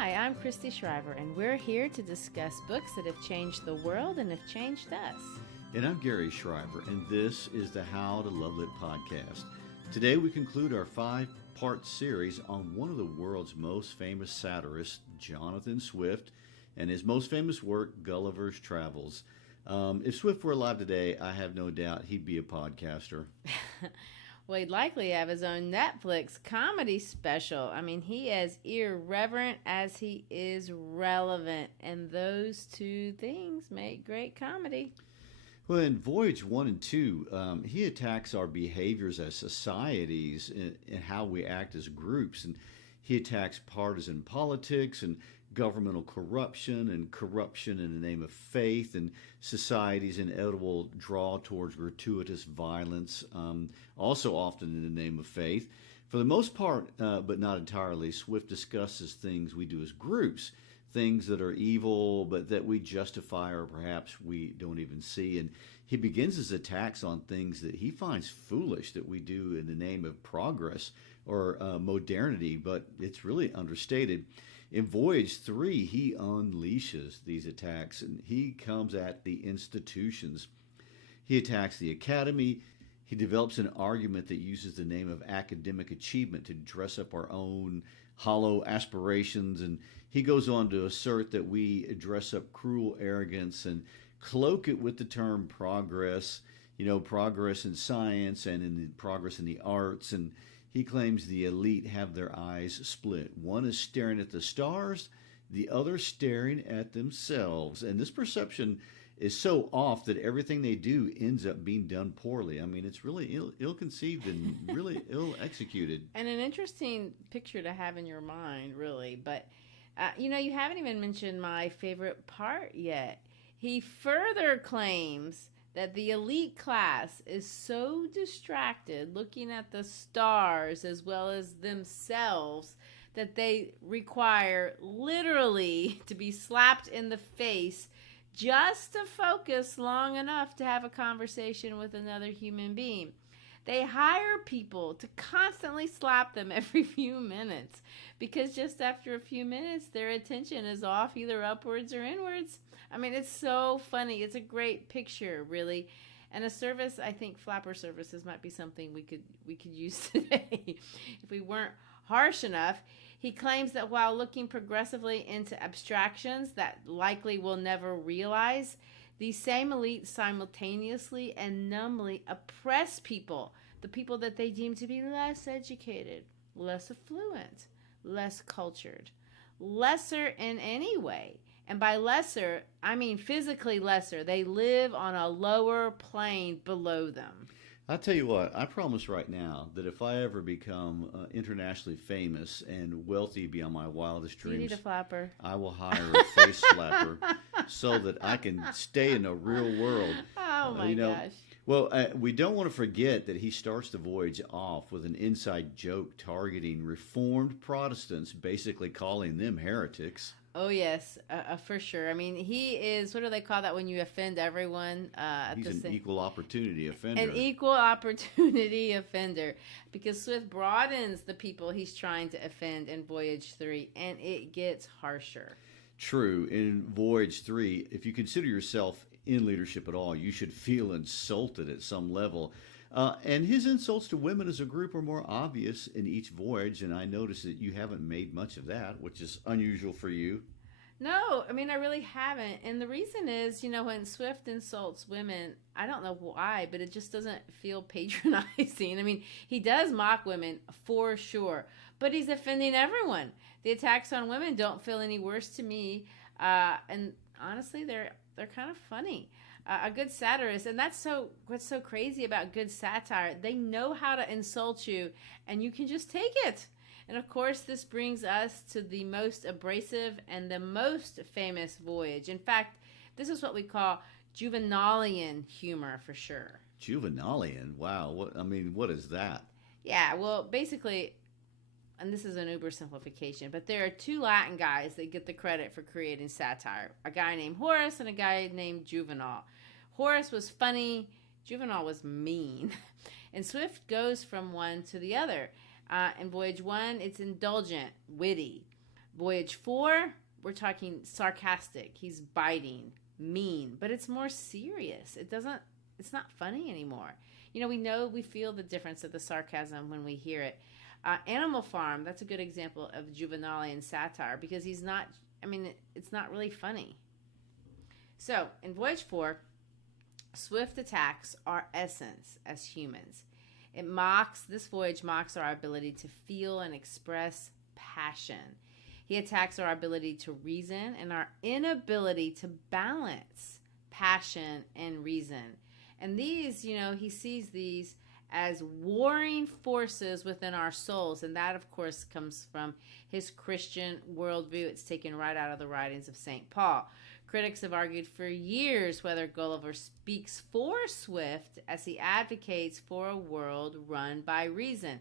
Hi, I'm Christy Shriver, and we're here to discuss books that have changed the world and have changed us. And I'm Gary Shriver, and this is the How to Love Lit podcast. Today we conclude our 5-part series on one of the world's most famous satirists, Jonathan Swift, and his most famous work, Gulliver's Travels. If Swift were alive today, I have no doubt he'd be a podcaster. Well, he'd likely have his own Netflix comedy special. I mean, he is irreverent as he is relevant, and those two things make great comedy. Well, in Voyage 1 and 2, he attacks our behaviors as societies and how we act as groups. And he attacks partisan politics and governmental corruption and corruption in the name of faith and society's inevitable draw towards gratuitous violence, also often in the name of faith. For the most part, but not entirely, Swift discusses things we do as groups, things that are evil, but that we justify or perhaps we don't even see. And he begins his attacks on things that he finds foolish that we do in the name of progress or modernity, but it's really understated. In Voyage 3, he unleashes these attacks and he comes at the institutions. He attacks the academy. He develops an argument that uses the name of academic achievement to dress up our own hollow aspirations, and he goes on to assert that we dress up cruel arrogance and cloak it with the term progress, progress in science and in the progress in the arts. And he claims the elite have their eyes split. One is staring at the stars, the other staring at themselves. And this perception is so off that everything they do ends up being done poorly. I mean, it's really ill-conceived and really ill-executed. And an interesting picture to have in your mind, really. But, you haven't even mentioned my favorite part yet. He further claims that the elite class is so distracted looking at the stars as well as themselves that they require literally to be slapped in the face just to focus long enough to have a conversation with another human being. They hire people to constantly slap them every few minutes because just after a few minutes, their attention is off either upwards or inwards. I mean, it's so funny. It's a great picture, really. And a service, I think flapper services might be something we could use today if we weren't harsh enough. He claims that while looking progressively into abstractions that likely we'll never realize, these same elites simultaneously and numbly oppress people, the people that they deem to be less educated, less affluent, less cultured, lesser in any way. And by lesser, I mean physically lesser. They live on a lower plane below them. I'll tell you what, I promise right now that if I ever become internationally famous and wealthy beyond my wildest dreams, you need a flapper. I will hire a face slapper so that I can stay in the real world. Oh my gosh. Well, we don't want to forget that he starts the voyage off with an inside joke targeting Reformed Protestants, basically calling them heretics. Oh, yes, for sure. I mean, he is, what do they call that when you offend everyone? He's an equal opportunity offender. An equal opportunity offender. Because Swift broadens the people he's trying to offend in Voyage 3, and it gets harsher. True. In Voyage 3, if you consider yourself in leadership at all, you should feel insulted at some level. And his insults to women as a group are more obvious in each voyage, and I notice that you haven't made much of that, which is unusual for you. No, I mean, I really haven't. And the reason is, when Swift insults women, I don't know why, but it just doesn't feel patronizing. I mean, he does mock women for sure, but he's offending everyone. The attacks on women don't feel any worse to me. And honestly, they're kind of funny. A good satirist, and that's what's so crazy about good satire. They know how to insult you, and you can just take it. And of course, this brings us to the most abrasive and the most famous voyage. In fact, this is what we call Juvenalian humor for sure. Juvenalian? Wow. What is that? Yeah, well, basically, and this is an uber simplification, but there are two Latin guys that get the credit for creating satire. A guy named Horace and a guy named Juvenal. Horace was funny, Juvenal was mean. And Swift goes from one to the other. In Voyage 1, it's indulgent, witty. Voyage 4, we're talking sarcastic. He's biting, mean, but it's more serious. It's not funny anymore. We feel the difference of the sarcasm when we hear it. Animal Farm, that's a good example of Juvenalian satire because it's not really funny. So, in Voyage 4, Swift attacks our essence as humans. This voyage mocks our ability to feel and express passion. He attacks our ability to reason and our inability to balance passion and reason. And these, he sees these as warring forces within our souls. And that, of course, comes from his Christian worldview. It's taken right out of the writings of St. Paul. Critics have argued for years whether Gulliver speaks for Swift as he advocates for a world run by reason.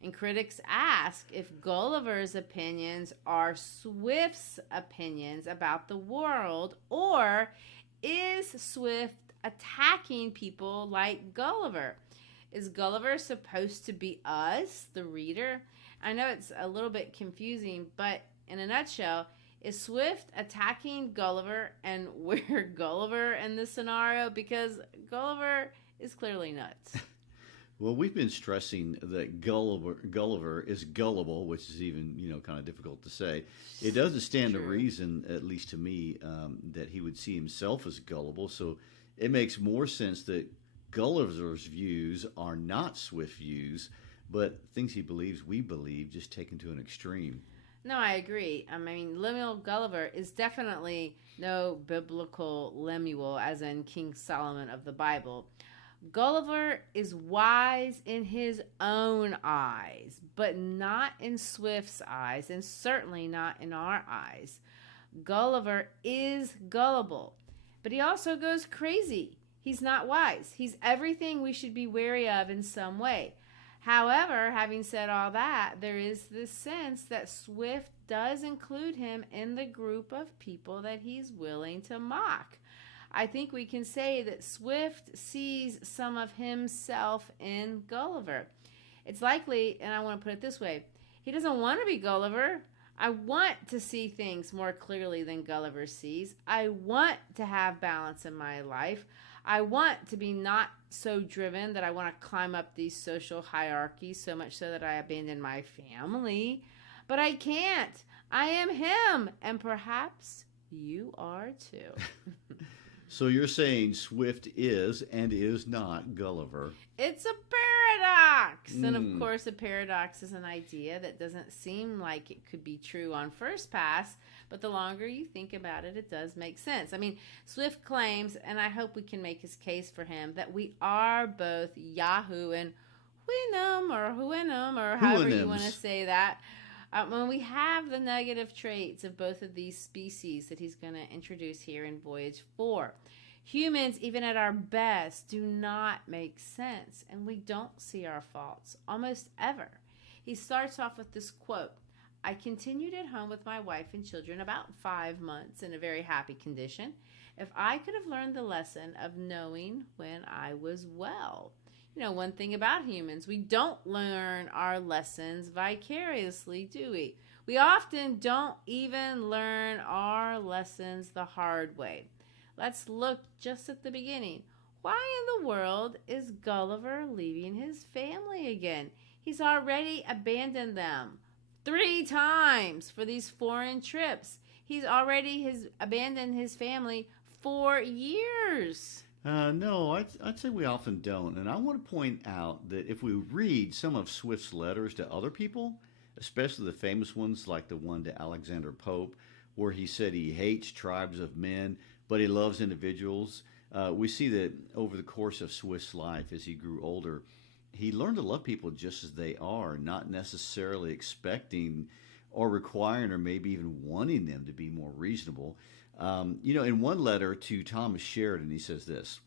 And critics ask if Gulliver's opinions are Swift's opinions about the world, or is Swift attacking people like Gulliver? Is Gulliver supposed to be us, the reader? I know it's a little bit confusing, but in a nutshell, is Swift attacking Gulliver, and we're Gulliver in this scenario? Because Gulliver is clearly nuts. Well, we've been stressing that Gulliver is gullible, which is even, kind of difficult to say. It doesn't stand to reason, at least to me, that he would see himself as gullible. So it makes more sense that Gulliver's views are not Swift views, but things he believes we believe, just taken to an extreme. No, I agree. Lemuel Gulliver is definitely no biblical Lemuel, as in King Solomon of the Bible. Gulliver is wise in his own eyes, but not in Swift's eyes, and certainly not in our eyes. Gulliver is gullible, but he also goes crazy. He's not wise. He's everything we should be wary of in some way. However, having said all that, there is this sense that Swift does include him in the group of people that he's willing to mock. I think we can say that Swift sees some of himself in Gulliver. It's likely, and I want to put it this way, he doesn't want to be Gulliver. I want to see things more clearly than Gulliver sees. I want to have balance in my life. I want to be not so driven that I want to climb up these social hierarchies so much so that I abandon my family. But I can't. I am him. And perhaps you are too. So you're saying Swift is and is not Gulliver. It's a paradox. And of course, a paradox is an idea that doesn't seem like it could be true on first pass, but the longer you think about it, it does make sense. Swift claims, and I hope we can make his case for him, that we are both Yahoo and Wynnum, or however you want to say that. When we have the negative traits of both of these species that he's going to introduce here in Voyage 4. Humans, even at our best, do not make sense, and we don't see our faults almost ever. He starts off with this quote, "I continued at home with my wife and children about 5 months in a very happy condition. If I could have learned the lesson of knowing when I was well." One thing about humans, we don't learn our lessons vicariously, do we? We often don't even learn our lessons the hard way. Let's look just at the beginning. Why in the world is Gulliver leaving his family again? He's already abandoned them 3 times for these foreign trips. He's already abandoned his family for years. No, I'd say we often don't. And I want to point out that if we read some of Swift's letters to other people, especially the famous ones like the one to Alexander Pope, where he said he hates tribes of men, but he loves individuals, we see that over the course of Swift's life, as he grew older, he learned to love people just as they are, not necessarily expecting or requiring or maybe even wanting them to be more reasonable. In one letter to Thomas Sheridan, he says this: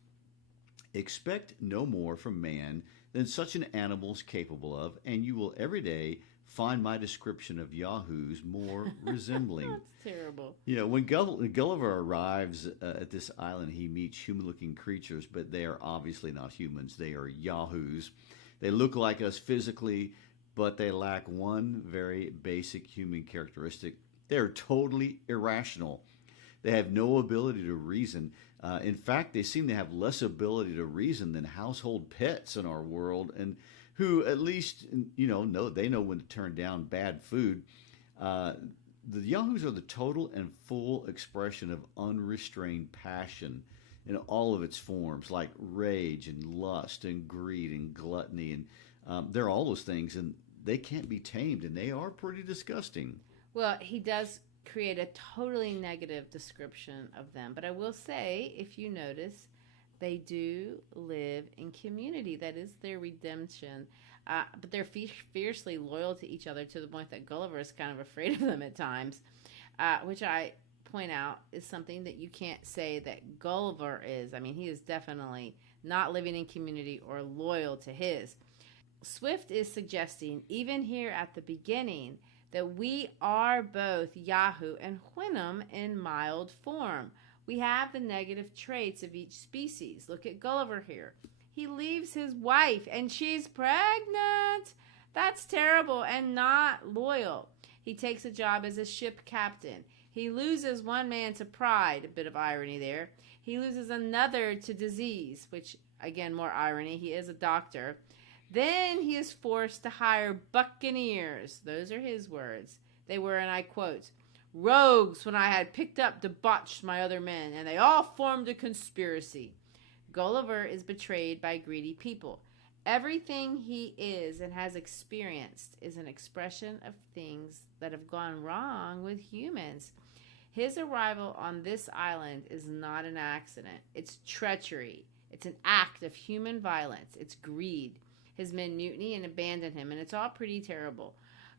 "Expect no more from man than such an animal is capable of, and you will every day find my description of yahoos more resembling." That's terrible. When Gulliver arrives at this island, he meets human-looking creatures, but they are obviously not humans. They are yahoos. They look like us physically, but they lack one very basic human characteristic, They're totally irrational. They have no ability to reason. In fact, they seem to have less ability to reason than household pets in our world, and who at least know they know when to turn down bad food. The Yahoos are the total and full expression of unrestrained passion in all of its forms, like rage and lust and greed and gluttony, and they're all those things, and they can't be tamed, and they are pretty disgusting. Well, he does create a totally negative description of them. But I will say, if you notice, they do live in community. That is their redemption. But they're fiercely loyal to each other to the point that Gulliver is kind of afraid of them at times, which I point out is something that you can't say that Gulliver is. I mean, he is definitely not living in community or loyal to his. Swift is suggesting, even here at the beginning, that we are both Yahoo and Wynnum in mild form. We have the negative traits of each species. Look at Gulliver here. He leaves his wife and she's pregnant. That's terrible and not loyal. He takes a job as a ship captain. He loses one man to pride, a bit of irony there. He loses another to disease, which, again, more irony. He is a doctor. Then he is forced to hire buccaneers. Those are his words. They were, and I quote, rogues when I had picked up debauched my other men, and they all formed a conspiracy. Gulliver is betrayed by greedy people. Everything he is and has experienced is an expression of things that have gone wrong with humans. His arrival on this island is not an accident. It's treachery. It's an act of human violence. It's greed. His men mutiny and abandon him, and it's all pretty terrible.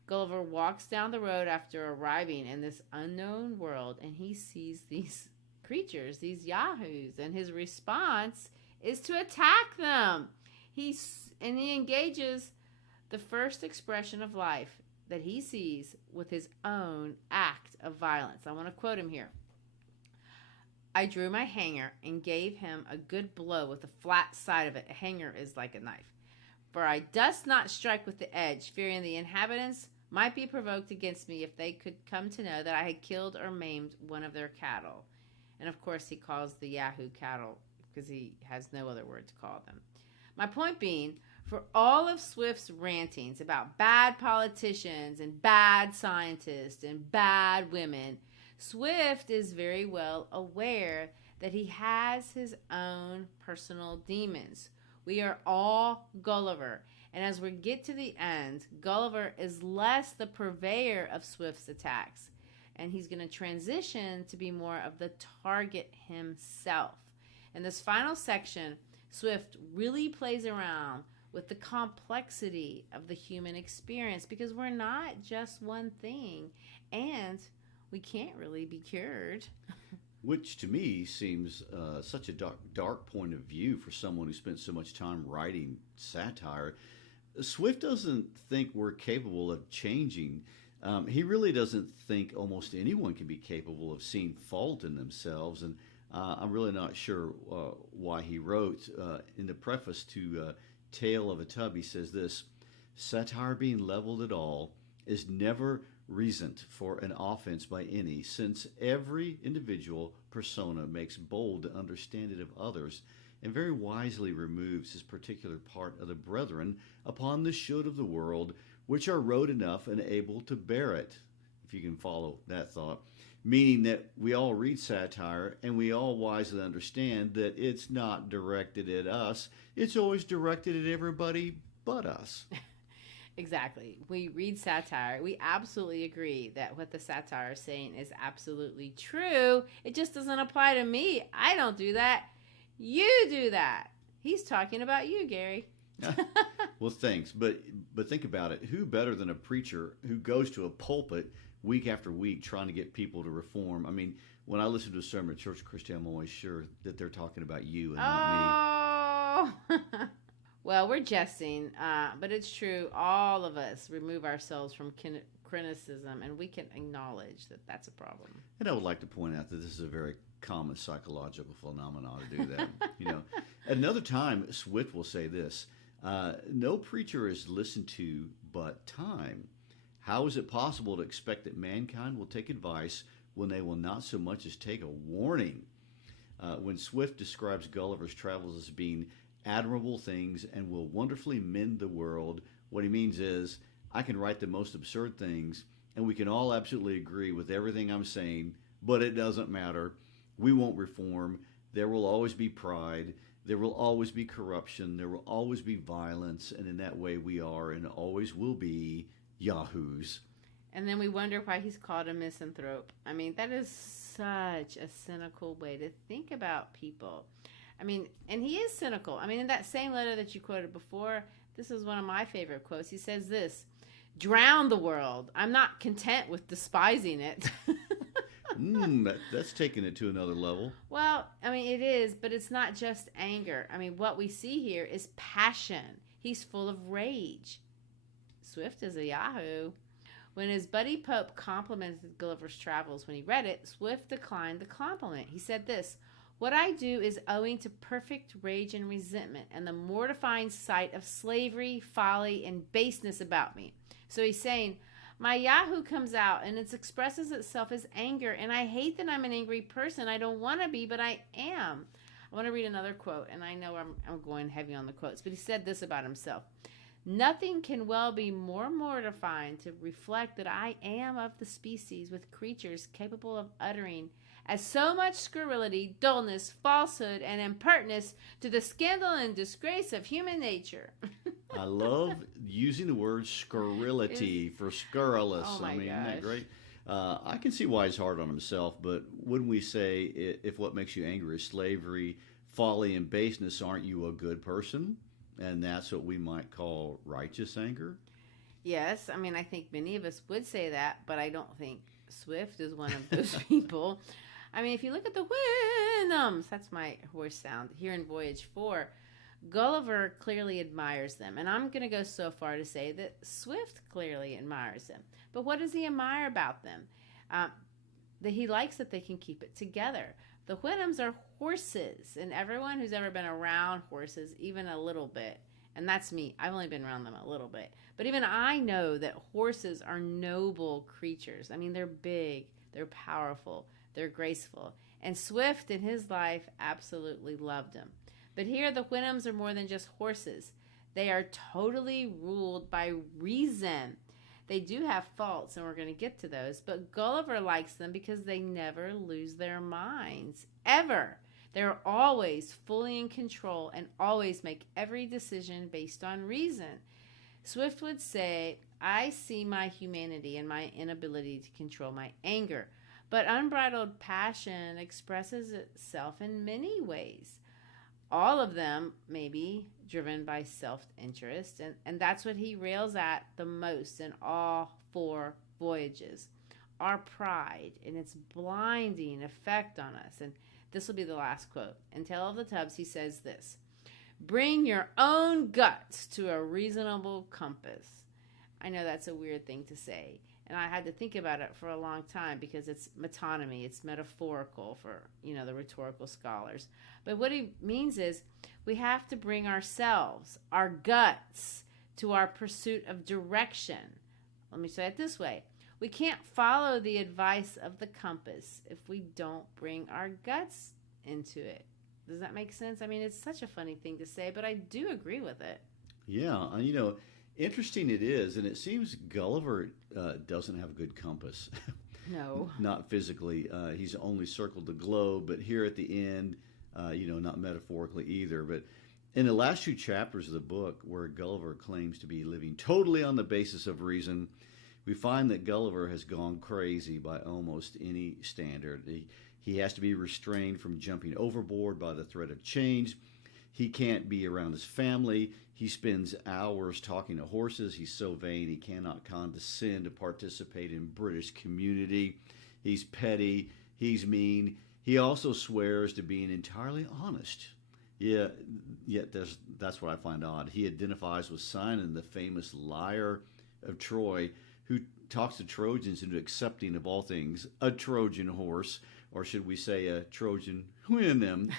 Gulliver walks down the road after arriving in this unknown world, and he sees these creatures, these Yahoos, and his response is to attack them. He engages the first expression of life that he sees with his own act of violence. I want to quote him here. I drew my hanger and gave him a good blow with the flat side of it. A hanger is like a knife. For I durst not strike with the edge, fearing the inhabitants might be provoked against me if they could come to know that I had killed or maimed one of their cattle. And of course he calls the Yahoo cattle because he has no other word to call them. My point being, for all of Swift's rantings about bad politicians and bad scientists and bad women, Swift is very well aware that he has his own personal demons. We are all Gulliver. And as we get to the end, Gulliver is less the purveyor of Swift's attacks. And he's going to transition to be more of the target himself. In this final section, Swift really plays around with the complexity of the human experience because we're not just one thing and we can't really be cured. Which to me seems such a dark point of view for someone who spent so much time writing satire. Swift doesn't think we're capable of changing. He really doesn't think almost anyone can be capable of seeing fault in themselves. And I'm really not sure why he wrote in the preface to Tale of a Tub, he says this: satire being leveled at all is never reasoned for an offense by any, since every individual persona makes bold to understand it of others, and very wisely removes his particular part of the brethren upon the should of the world, which are road enough and able to bear it, if you can follow that thought. Meaning that we all read satire and we all wisely understand that it's not directed at us, it's always directed at everybody but us. Exactly. We read satire. We absolutely agree that what the satire is saying is absolutely true. It just doesn't apply to me. I don't do that. You do that. He's talking about you, Gary. Well, thanks. But think about it. Who better than a preacher who goes to a pulpit week after week trying to get people to reform? I mean, when I listen to a sermon at Church Christian, I'm always sure that they're talking about you and not me. Well, we're jesting, but it's true. All of us remove ourselves from criticism, and we can acknowledge that that's a problem. And I would like to point out that this is a very common psychological phenomenon to do that. At another time, Swift will say this: no preacher is listened to but time. How is it possible to expect that mankind will take advice when they will not so much as take a warning? When Swift describes Gulliver's travels as being admirable things and will wonderfully mend the world, what he means is, I can write the most absurd things, and we can all absolutely agree with everything I'm saying, but it doesn't matter. We won't reform. There will always be pride. There will always be corruption. There will always be violence, and in that way we are and always will be yahoos. And then we wonder why he's called a misanthrope. I mean, that is such a cynical way to think about people. I mean, and he is cynical. I mean, in that same letter that you quoted before, this is one of my favorite quotes. He says this: drown the world. I'm not content with despising it. That's taking it to another level. Well, I mean, it is, but it's not just anger. I mean, what we see here is passion. He's full of rage. Swift is a yahoo. When his buddy Pope complimented Gulliver's Travels when he read it, Swift declined the compliment. He said this: what I do is owing to perfect rage and resentment and the mortifying sight of slavery, folly, and baseness about me. So he's saying, my yahoo comes out and it expresses itself as anger, and I hate that I'm an angry person. I don't want to be, but I am. I want to read another quote, and I know I'm going heavy on the quotes, but he said this about himself: nothing can well be more mortifying to reflect that I am of the species with creatures capable of uttering as so much scurrility, dullness, falsehood, and impertinence to the scandal and disgrace of human nature. I love using the word scurrility for scurrilous. Oh my gosh. Isn't that great? I can see why he's hard on himself, but wouldn't we say if what makes you angry is slavery, folly, and baseness, aren't you a good person? And that's what we might call righteous anger? Yes, I mean, I think many of us would say that, but I don't think Swift is one of those people. I mean, if you look at the Wynnums, that's my horse sound, here in Voyage 4, Gulliver clearly admires them. And I'm going to go so far to say that Swift clearly admires them. But what does he admire about them? That he likes that they can keep it together. The Wynnums are horses, and everyone who's ever been around horses, even a little bit, and that's me, I've only been around them a little bit, but even I know that horses are noble creatures. I mean, they're big, they're powerful, they're graceful, and Swift in his life absolutely loved them. But here the Wynnums are more than just horses. They are totally ruled by reason. They do have faults, and we're going to get to those, but Gulliver likes them because they never lose their minds, ever. They're always fully in control and always make every decision based on reason. Swift would say, I see my humanity and my inability to control my anger, but unbridled passion expresses itself in many ways. All of them may be driven by self-interest, and that's what he rails at the most in all 4 voyages. Our pride and its blinding effect on us. And this will be the last quote. In Tale of the Tubs, he says this: bring your own guts to a reasonable compass. I know that's a weird thing to say, and I had to think about it for a long time because it's metonymy, it's metaphorical for, the rhetorical scholars. But what he means is we have to bring ourselves, our guts, to our pursuit of direction. Let me say it this way. We can't follow the advice of the compass if we don't bring our guts into it. Does that make sense? I mean, it's such a funny thing to say, but I do agree with it. Yeah, interesting it is, and it seems Gulliver doesn't have a good compass. No. Not physically. He's only circled the globe, but here at the end, not metaphorically either. But in the last 2 chapters of the book, where Gulliver claims to be living totally on the basis of reason, we find that Gulliver has gone crazy by almost any standard. He has to be restrained from jumping overboard by the threat of chains. He can't be around his family. He spends hours talking to horses. He's so vain he cannot condescend to participate in British community. He's petty. He's mean. He also swears to being entirely honest. Yet that's what I find odd. He identifies with Sinon, the famous liar of Troy, who talks the Trojans into accepting, of all things, a Trojan horse, or should we say a Trojan Wynnum.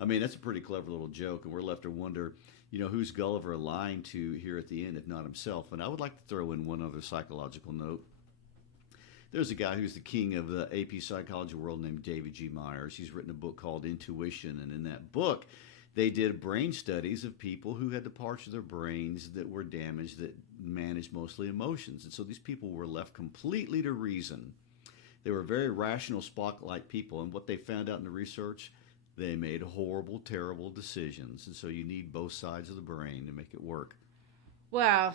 I mean, that's a pretty clever little joke, and we're left to wonder, who's Gulliver lying to here at the end, if not himself. And I would like to throw in one other psychological note. There's a guy who's the king of the AP psychology world named David G. Myers. He's written a book called Intuition, and in that book, they did brain studies of people who had the parts of their brains that were damaged that manage mostly emotions. And so these people were left completely to reason. They were very rational, Spock-like people, and what they found out in the research, they made horrible, terrible decisions. And so you need both sides of the brain to make it work. Well,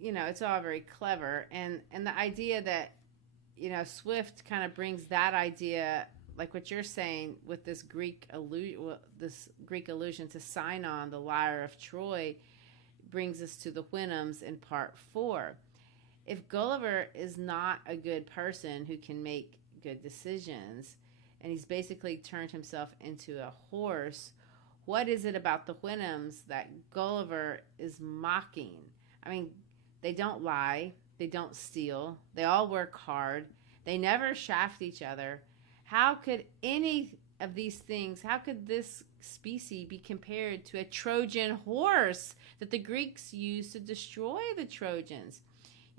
it's all very clever. And the idea that, Swift kind of brings that idea, like what you're saying, with this Greek allusion to Sinon, the Lyre of Troy, brings us to the Wynnums in part 4. If Gulliver is not a good person who can make good decisions, and he's basically turned himself into a horse, what is it about the Wynnums that Gulliver is mocking? I mean, they don't lie, they don't steal, they all work hard, they never shaft each other. How could any of these things, how could this species be compared to a Trojan horse that the Greeks used to destroy the Trojans?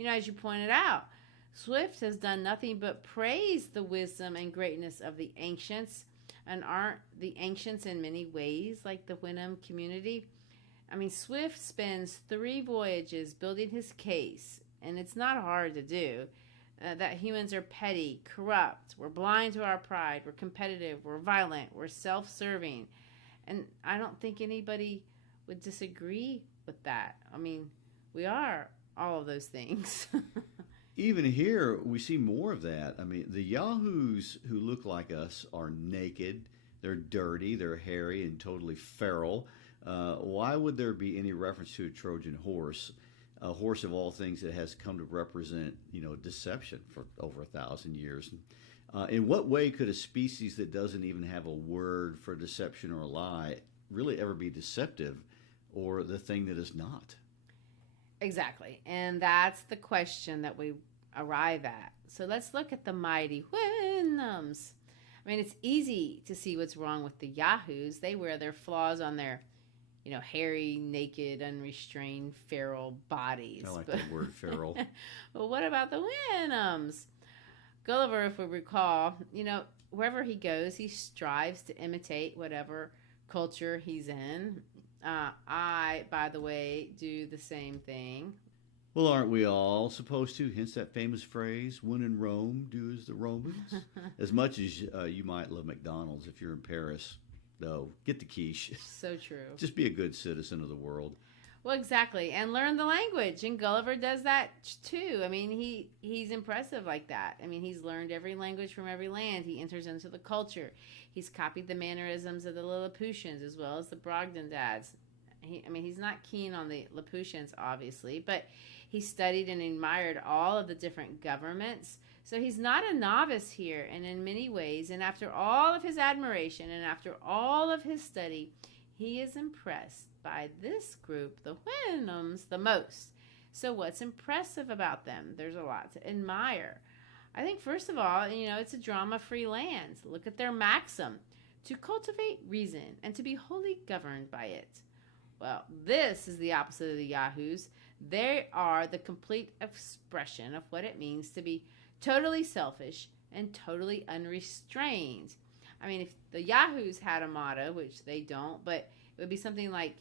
As you pointed out, Swift has done nothing but praise the wisdom and greatness of the ancients. And aren't the ancients in many ways like the Wynnum community? I mean, Swift spends 3 voyages building his case, and it's not hard to do, that humans are petty, corrupt, we're blind to our pride, we're competitive, we're violent, we're self-serving. And I don't think anybody would disagree with that. I mean, we are all of those things. Even here, we see more of that. I mean, the yahoos who look like us are naked, they're dirty, they're hairy, and totally feral. Why would there be any reference to a Trojan horse, a horse of all things that has come to represent, deception for over 1,000 years? In what way could a species that doesn't even have a word for deception or a lie really ever be deceptive, or the thing that is not? Exactly. And that's the question that we arrive at. So let's look at the mighty Wynnums. I mean, it's easy to see what's wrong with the yahoos. They wear their flaws on their, hairy, naked, unrestrained, feral bodies. I like that word, feral. But what about the Wynnums? Gulliver, if we recall, wherever he goes, he strives to imitate whatever culture he's in. I, by the way, do the same thing. Well, aren't we all supposed to? Hence that famous phrase, when in Rome, do as the Romans. As much as you might love McDonald's if you're in Paris, though, get the quiche. So true. Just be a good citizen of the world. Well, exactly. And learn the language. And Gulliver does that too. I mean, he's impressive like that. I mean, he's learned every language from every land. He enters into the culture. He's copied the mannerisms of the Lilliputians as well as the Brogdendads. He's not keen on the Lilliputians, obviously, but he studied and admired all of the different governments. So he's not a novice here, and in many ways, and after all of his admiration and after all of his study, he is impressed by this group, the Wynnums, the most. So what's impressive about them? There's a lot to admire. I think, first of all, it's a drama-free land. Look at their maxim, to cultivate reason and to be wholly governed by it. Well, this is the opposite of the yahoos. They are the complete expression of what it means to be totally selfish and totally unrestrained. I mean, if the yahoos had a motto, which they don't, but it would be something like,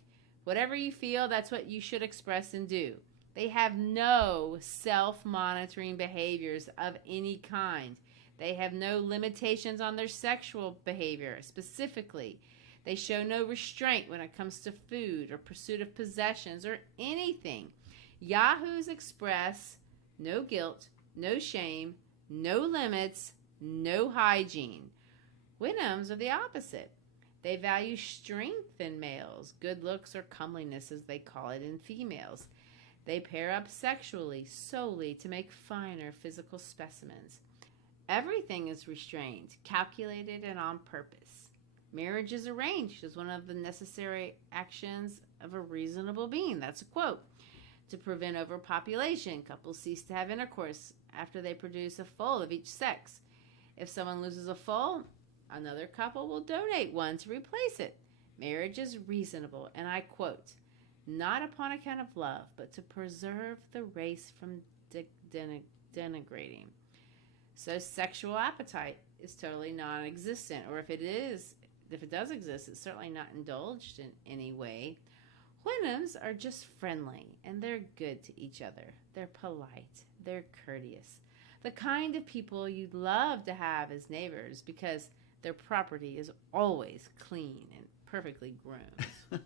whatever you feel, that's what you should express and do. They have no self-monitoring behaviors of any kind. They have no limitations on their sexual behavior specifically. They show no restraint when it comes to food or pursuit of possessions or anything. Yahoos express no guilt, no shame, no limits, no hygiene. Wynnums are the opposite. They value strength in males, good looks or comeliness as they call it in females. They pair up sexually solely to make finer physical specimens. Everything is restrained, calculated, and on purpose. Marriage is arranged as one of the necessary actions of a reasonable being. That's a quote. To prevent overpopulation, couples cease to have intercourse after they produce a foal of each sex. If someone loses a foal, another couple will donate one to replace it. Marriage is reasonable, and I quote, not upon account of love, but to preserve the race from denigrating. So sexual appetite is totally non-existent, or if it does exist, it's certainly not indulged in any way. Wynnums are just friendly, and they're good to each other. They're polite. They're courteous. The kind of people you'd love to have as neighbors because their property is always clean and perfectly groomed.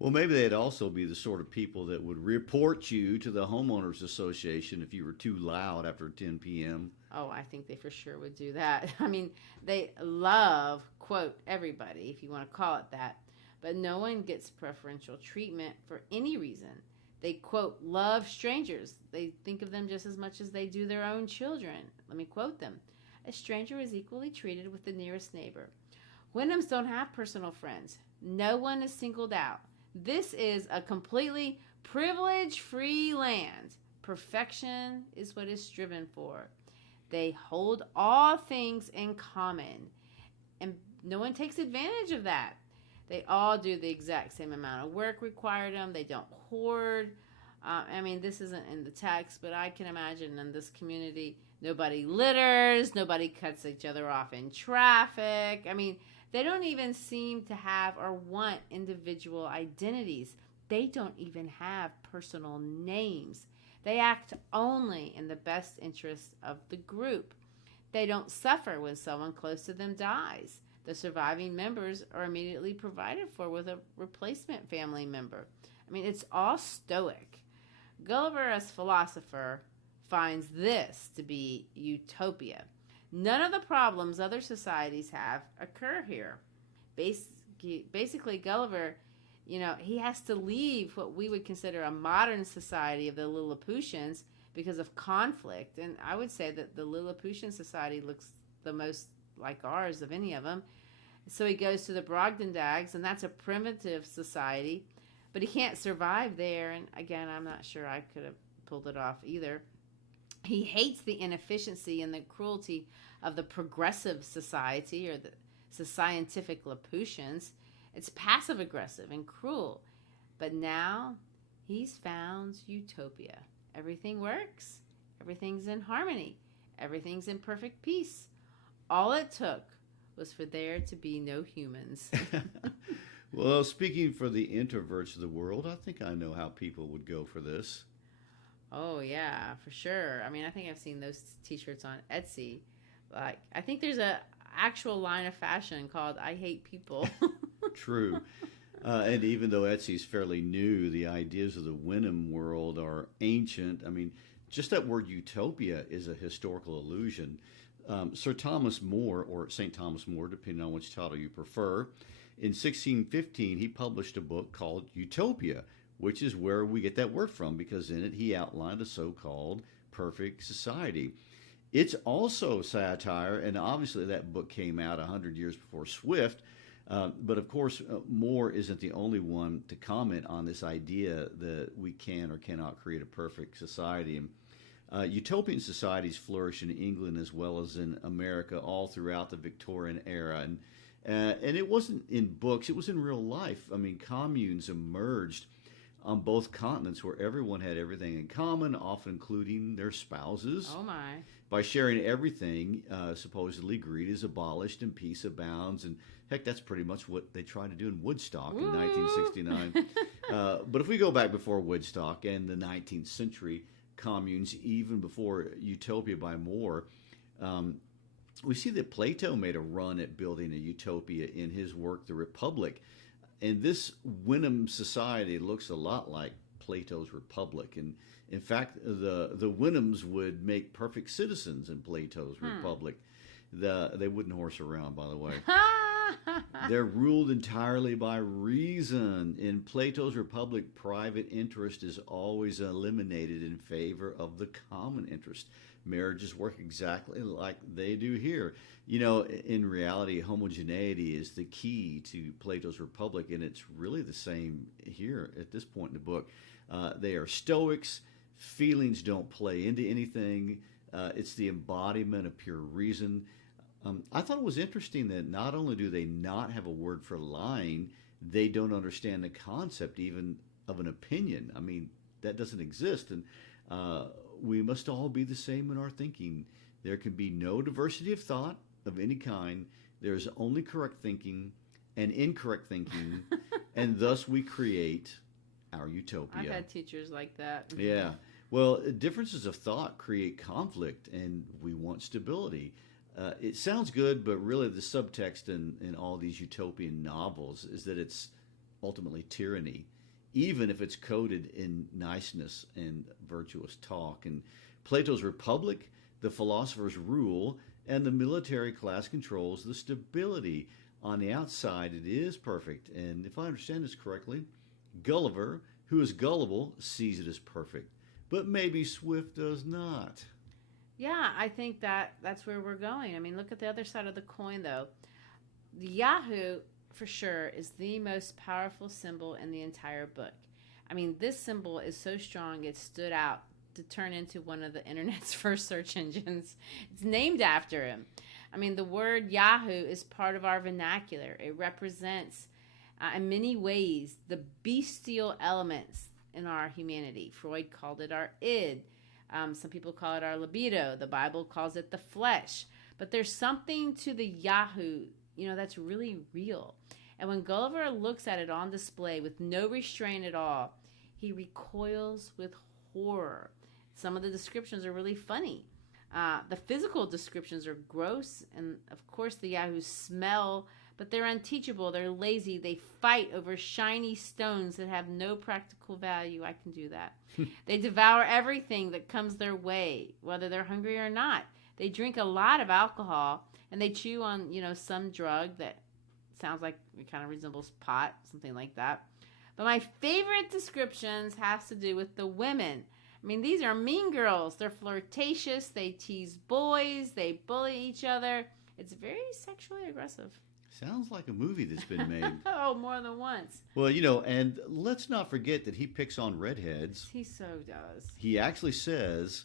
Well, maybe they'd also be the sort of people that would report you to the homeowners association if you were too loud after 10 p.m. Oh, I think they for sure would do that. I mean, they love, quote, everybody, if you want to call it that, but no one gets preferential treatment for any reason. They, quote, love strangers. They think of them just as much as they do their own children. Let me quote them. A stranger is equally treated with the nearest neighbor. Wynnums don't have personal friends. No one is singled out. This is a completely privilege-free land. Perfection is what is striven for. They hold all things in common, and no one takes advantage of that. They all do the exact same amount of work required of them. They don't hoard. I mean, this isn't in the text, but I can imagine in this community, nobody litters, nobody cuts each other off in traffic. I mean, they don't even seem to have or want individual identities. They don't even have personal names. They act only in the best interests of the group. They don't suffer when someone close to them dies. The surviving members are immediately provided for with a replacement family member. I mean, it's all stoic. Gulliver, as philosopher, finds this to be utopia. None of the problems other societies have occur here. Basically, Gulliver, he has to leave what we would consider a modern society of the Lilliputians because of conflict. And I would say that the Lilliputian society looks the most like ours of any of them. So he goes to the Brogdendags, and that's a primitive society, but he can't survive there. And again, I'm not sure I could have pulled it off either. He hates the inefficiency and the cruelty of the progressive society or the scientific Lilliputians. It's passive-aggressive and cruel. But now he's found utopia. Everything works. Everything's in harmony. Everything's in perfect peace. All it took was for there to be no humans. Well, speaking for the introverts of the world, I think I know how people would go for this. Oh, yeah, for sure. I mean, I think I've seen those t-shirts on Etsy. Like, I think there's a actual line of fashion called I Hate People. True. And even though Etsy's fairly new, the ideas of the Wynnum world are ancient. I mean, just that word utopia is a historical illusion. Sir Thomas More, or St. Thomas More, depending on which title you prefer, in 1615 he published a book called Utopia, which is where we get that word from, because in it he outlined a so-called perfect society. It's also satire, and obviously that book came out 100 years before Swift. But of course, Moore isn't the only one to comment on this idea that we can or cannot create a perfect society. And utopian societies flourish in England as well as in America all throughout the Victorian era. And it wasn't in books, it was in real life. I mean, communes emerged on both continents where everyone had everything in common, often including their spouses. Oh, my. By sharing everything, supposedly greed is abolished and peace abounds. And heck, that's pretty much what they tried to do in Woodstock in 1969. But if we go back before Woodstock and the 19th century communes, even before Utopia by More, we see that Plato made a run at building a utopia in his work, The Republic. And this Wynnum society looks a lot like Plato's Republic. And in fact, the Wynnums would make perfect citizens in Plato's Republic. They wouldn't horse around, by the way. They're ruled entirely by reason. In Plato's Republic, private interest is always eliminated in favor of the common interest. Marriages work exactly like they do here. In reality, homogeneity is the key to Plato's Republic, and it's really the same here at this point in the book. They are Stoics. Feelings don't play into anything. It's the embodiment of pure reason. I thought it was interesting that not only do they not have a word for lying, they don't understand the concept even of an opinion. I mean, that doesn't exist. And we must all be the same in our thinking. There can be no diversity of thought of any kind. There's only correct thinking and incorrect thinking, and thus we create our utopia. I've had teachers like that. Yeah. Well, differences of thought create conflict, and we want stability. It sounds good, but really the subtext in all these utopian novels is that it's ultimately tyranny, even if it's coded in niceness and virtuous talk. And Plato's Republic, the philosophers rule, and the military class controls the stability. On the outside, it is perfect. And if I understand this correctly, Gulliver, who is gullible, sees it as perfect. But maybe Swift does not. Yeah, I think that's where we're going. I mean, look at the other side of the coin, though. The Yahoo, for sure, is the most powerful symbol in the entire book. I mean, this symbol is so strong it stood out to turn into one of the internet's first search engines. It's named after him. I mean, the word Yahoo is part of our vernacular. It represents, in many ways, the bestial elements in our humanity. Freud called it our id. Some people call it our libido. The Bible calls it the flesh. But there's something to the Yahoo, that's really real. And when Gulliver looks at it on display with no restraint at all, he recoils with horror. Some of the descriptions are really funny. The physical descriptions are gross, and of course the Yahoos smell, but they're unteachable, they're lazy, they fight over shiny stones that have no practical value. I can do that. They devour everything that comes their way, whether they're hungry or not. They drink a lot of alcohol, and they chew on, some drug that sounds like it kind of resembles pot, something like that. But my favorite descriptions has to do with the women. I mean, these are mean girls. They're flirtatious. They tease boys. They bully each other. It's very sexually aggressive. Sounds like a movie that's been made. Oh, more than once. Well, and let's not forget that he picks on redheads. He so does. He actually says,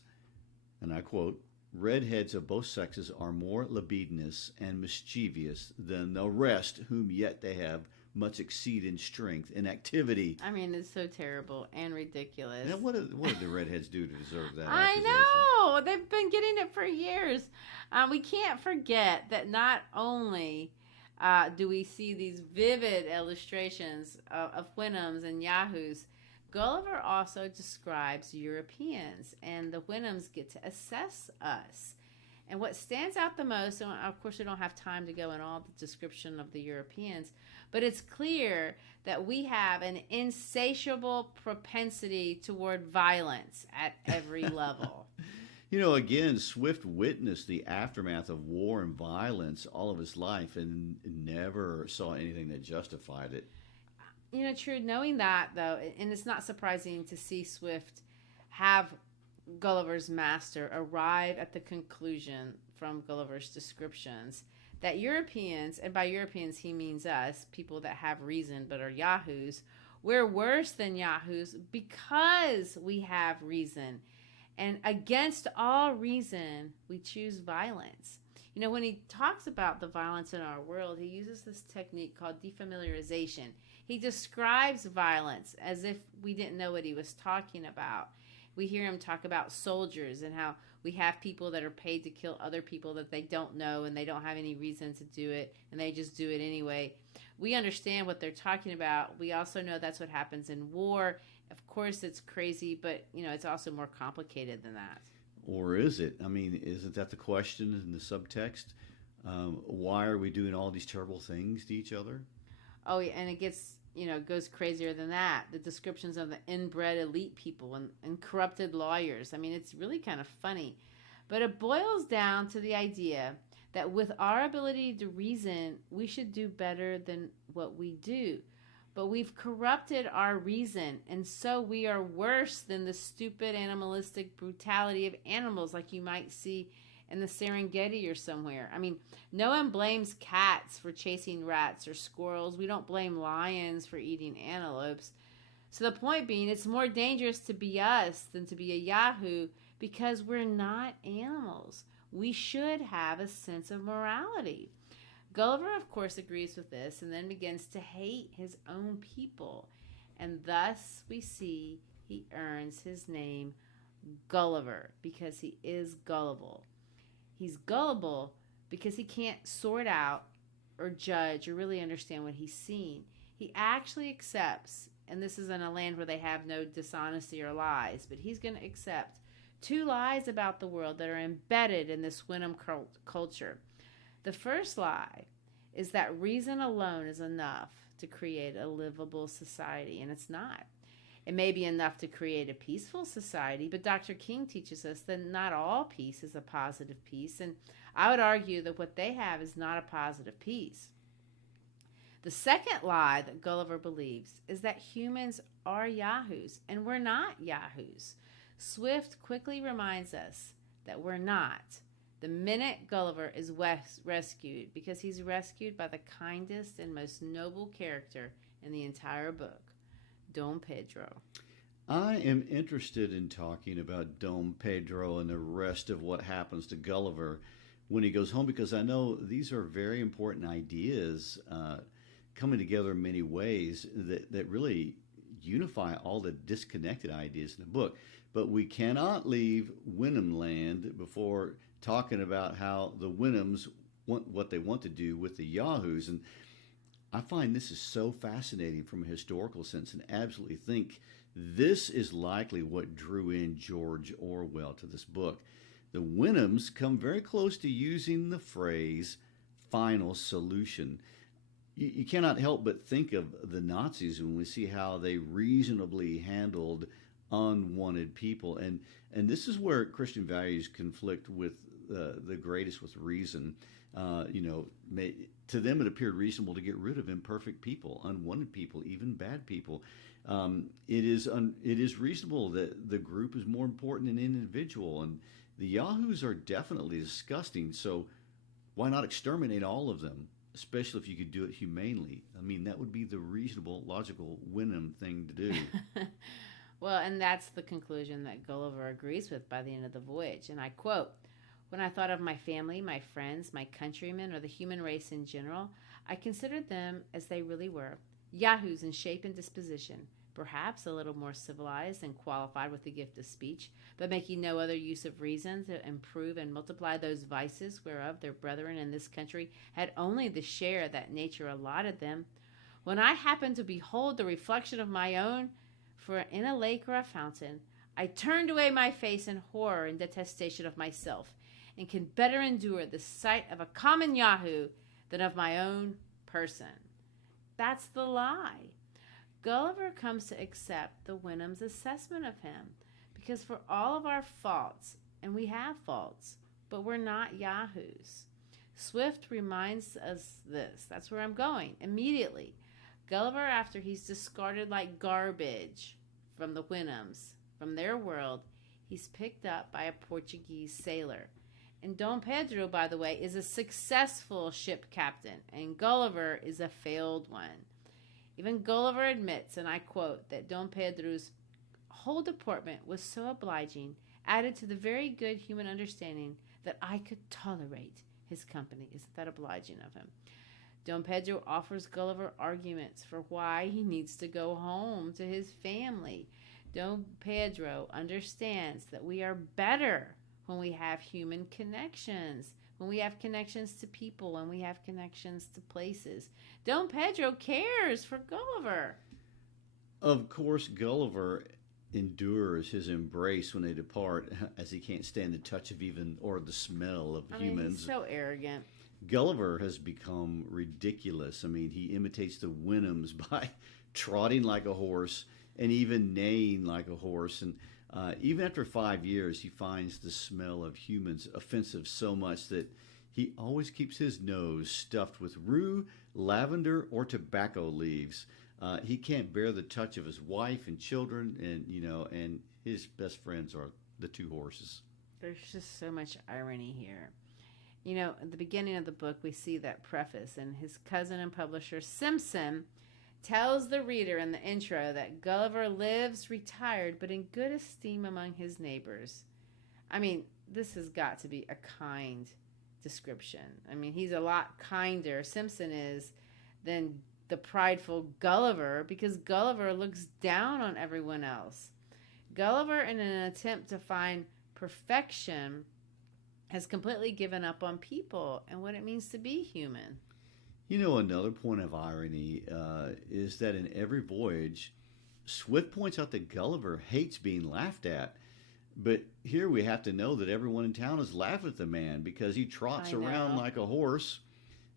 and I quote, redheads of both sexes are more libidinous and mischievous than the rest, whom yet they have much exceed in strength and activity. I mean, it's so terrible and ridiculous. Now, what did the redheads do to deserve that? I know. They've been getting it for years. We can't forget that not only do we see these vivid illustrations of Wynnums and Yahoos, Gulliver also describes Europeans, and the Wynnums get to assess us. And what stands out the most, and of course we don't have time to go in all the description of the Europeans, but it's clear that we have an insatiable propensity toward violence at every level. Again, Swift witnessed the aftermath of war and violence all of his life and never saw anything that justified it. True, knowing that, though, and it's not surprising to see Swift have Gulliver's master arrive at the conclusion from Gulliver's descriptions that Europeans, and by Europeans he means us, people that have reason but are Yahoos, we're worse than Yahoos because we have reason. And against all reason, we choose violence. When he talks about the violence in our world, he uses this technique called defamiliarization. He describes violence as if we didn't know what he was talking about. We hear him talk about soldiers and how we have people that are paid to kill other people that they don't know and they don't have any reason to do it and they just do it anyway. We understand what they're talking about. We also know that's what happens in war. Of course, it's crazy, but it's also more complicated than that. Or is it? I mean, isn't that the question in the subtext? Why are we doing all these terrible things to each other? Oh, yeah, and it gets, goes crazier than that. The descriptions of the inbred elite people and corrupted lawyers. I mean, it's really kind of funny. But it boils down to the idea that with our ability to reason, we should do better than what we do. But we've corrupted our reason, and so we are worse than the stupid animalistic brutality of animals like you might see in the Serengeti or somewhere. I mean, no one blames cats for chasing rats or squirrels. We don't blame lions for eating antelopes. So the point being, it's more dangerous to be us than to be a Yahoo because we're not animals. we should have a sense of morality. Gulliver, of course, agrees with this and then begins to hate his own people. And thus we see he earns his name Gulliver because he is gullible. He's gullible because he can't sort out or judge or really understand what he's seen. He actually accepts, and this is in a land where they have no dishonesty or lies, but he's going to accept two lies about the world that are embedded in this Wynnum culture. The first lie is that reason alone is enough to create a livable society, and it's not. It may be enough to create a peaceful society, but Dr. King teaches us that not all peace is a positive peace, and I would argue that what they have is not a positive peace. The second lie that Gulliver believes is that humans are yahoos, and we're not yahoos. Swift quickly reminds us that we're not. The minute Gulliver is rescued, because he's rescued by the kindest and most noble character in the entire book, Dom Pedro. I am interested in talking about Dom Pedro and the rest of what happens to Gulliver when he goes home, because I know these are very important ideas coming together in many ways that really unify all the disconnected ideas in the book. But we cannot leave Wynnum land before talking about how the Wynnums want what they want to do with the Yahoos. And I find this is so fascinating from a historical sense, and absolutely think this is likely what drew in George Orwell to this book. The Wynnums come very close to using the phrase final solution. You cannot help but think of the Nazis when we see how they reasonably handled unwanted people. And this is where Christian values conflict with the greatest with reason. To them it appeared reasonable to get rid of imperfect people, unwanted people, even bad people. It is reasonable that the group is more important than an individual. And the Yahoos are definitely disgusting, so why not exterminate all of them, especially if you could do it humanely? I mean, that would be the reasonable, logical Wynnum thing to do. Well, and that's the conclusion that Gulliver agrees with by the end of the voyage. And I quote, "When I thought of my family, my friends, my countrymen, or the human race in general, I considered them as they really were, yahoos in shape and disposition, perhaps a little more civilized and qualified with the gift of speech, but making no other use of reason to improve and multiply those vices whereof their brethren in this country had only the share that nature allotted them. When I happened to behold the reflection of my own, for in a lake or a fountain, I turned away my face in horror and detestation of myself, and can better endure the sight of a common yahoo than of my own person." That's the lie. Gulliver comes to accept the Wynnums' assessment of him, because for all of our faults, and we have faults, but we're not yahoos. Swift reminds us this. That's where I'm going. Immediately, Gulliver, after he's discarded like garbage from the Wynnums, from their world, he's picked up by a Portuguese sailor. And Dom Pedro, by the way, is a successful ship captain, and Gulliver is a failed one. Even Gulliver admits, and I quote, that Dom Pedro's whole deportment was so obliging, added to the very good human understanding, that I could tolerate his company. Isn't that obliging of him? Dom Pedro offers Gulliver arguments for why he needs to go home to his family. Dom Pedro understands that we are better when we have human connections, when we have connections to people, when we have connections to places. Dom Pedro cares for Gulliver. Of course, Gulliver endures his embrace when they depart, as he can't stand the touch of even or the smell of humans. He's so arrogant. Gulliver has become ridiculous. I mean, he imitates the Wynnums by trotting like a horse and even neighing like a horse. And even after 5 years, he finds the smell of humans offensive so much that he always keeps his nose stuffed with rue, lavender, or tobacco leaves. He can't bear the touch of his wife and children, and his best friends are the two horses. There's just so much irony here. At the beginning of the book, we see that preface, and his cousin and publisher Simpson tells the reader in the intro that Gulliver lives retired but in good esteem among his neighbors. I mean, this has got to be a kind description. I mean, he's a lot kinder, Simpson is, than the prideful Gulliver, because Gulliver looks down on everyone else. Gulliver, in an attempt to find perfection, has completely given up on people and what it means to be human. You know, another point of irony is that in every voyage, Swift points out that Gulliver hates being laughed at. But here we have to know that everyone in town is laughing at the man because he trots around like a horse,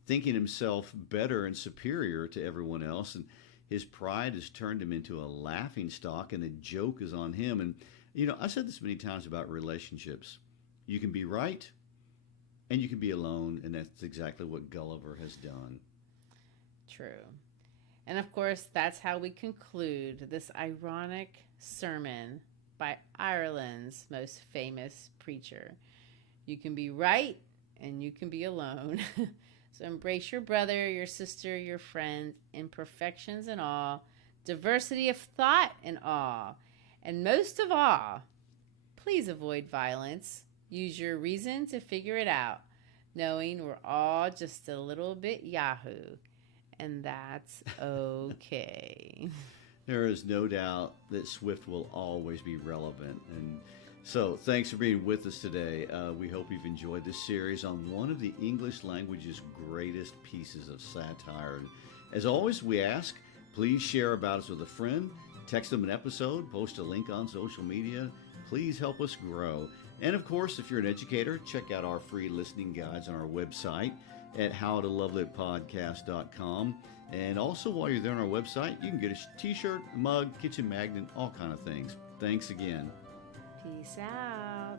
thinking himself better and superior to everyone else. And his pride has turned him into a laughing stock, and the joke is on him. And, you know, I've said this many times about relationships. You can be right and you can be alone, and that's exactly what Gulliver has done. True. And of course, that's how we conclude this ironic sermon by Ireland's most famous preacher. You can be right and you can be alone. So embrace your brother, your sister, your friend, imperfections and all, diversity of thought and all. And most of all, please avoid violence. Use your reason to figure it out, knowing we're all just a little bit Yahoo. And that's okay. There is no doubt that Swift will always be relevant. And so thanks for being with us today. We hope you've enjoyed this series on one of the English language's greatest pieces of satire. And as always, we ask, please share about us with a friend, text them an episode, post a link on social media. Please help us grow. And of course, if you're an educator, check out our free listening guides on our website at howtoloveitpodcast.com. And also, while you're there on our website, you can get a t-shirt, mug, kitchen magnet, all kind of things. Thanks again. Peace out.